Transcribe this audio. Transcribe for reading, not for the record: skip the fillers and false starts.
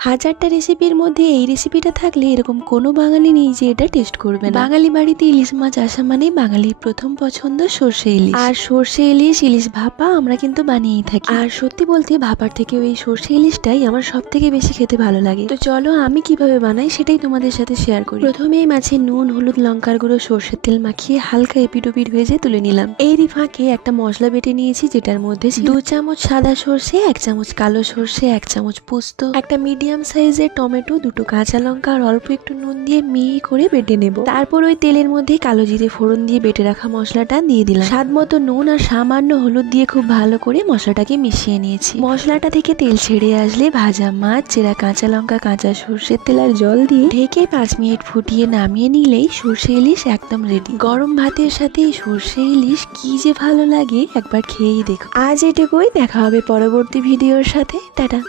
হাজারটা রেসিপির মধ্যে এই রেসিপিটা থাকলে এরকম কোনো বাঙালি নেই যে এটা টেস্ট করবে না। বাঙালি বাড়িতে ইলিশ মাছ আসা মানে বাঙালির প্রথম পছন্দ সর্ষে ইলিশ। আর সর্ষে ইলিশ, ইলিশ ভাপা আমরা কিন্তু বানিয়েই থাকি। আর সত্যি বলতে ভাপার থেকেও এই সর্ষে ইলিশটাই আমার সব থেকে বেশি খেতে ভালো লাগে। তো চলো আমি কিভাবে বানাই সেটাই তোমাদের সাথে শেয়ার করি। প্রথমেই মাছে নুন, হলুদ, লঙ্কার গুঁড়ো, সর্ষের তেল মাখিয়ে হালকা এপিডোপিড ভেজে তুলে নিলাম। এরই ফাঁকে একটা মশলা বেটে নিয়েছি, যেটার মধ্যে 2 চামচ সাদা সর্ষে, 1 চামচ কালো সর্ষে, 1 চামচ পোস্ত, একটা মিডিয়াম সাইজের টমেটো, 2টো কাঁচা লঙ্কা আর অল্প একটু নুন দিয়ে মিহি করে বেটে নেব। তারপর ওই তেলের মধ্যে কালো জিরে ফোড়ন দিয়ে বেটে রাখা মশলাটা দিয়ে দিলাম। স্বাদ মতো নুন আর সামান্য হলুদ দিয়ে খুব ভালো করে মশলাটাকে মিশিয়ে নিয়েছি। মশলাটা থেকে তেল ছেড়ে আসলে ভাজা মাছ, চেরা কাঁচা লঙ্কা, কাঁচা সর্ষের তেল আর জল দিয়ে ঢেকে 5 মিনিট ফুটিয়ে নামিয়ে নিলেই সর্ষে ইলিশ একদম রেডি। গরম ভাতের সাথে সর্ষে ইলিশ কি যে ভালো লাগে, একবার খেয়েই দেখো। আজ এটুকুই, দেখা হবে পরবর্তী ভিডিওর সাথে। টাটা।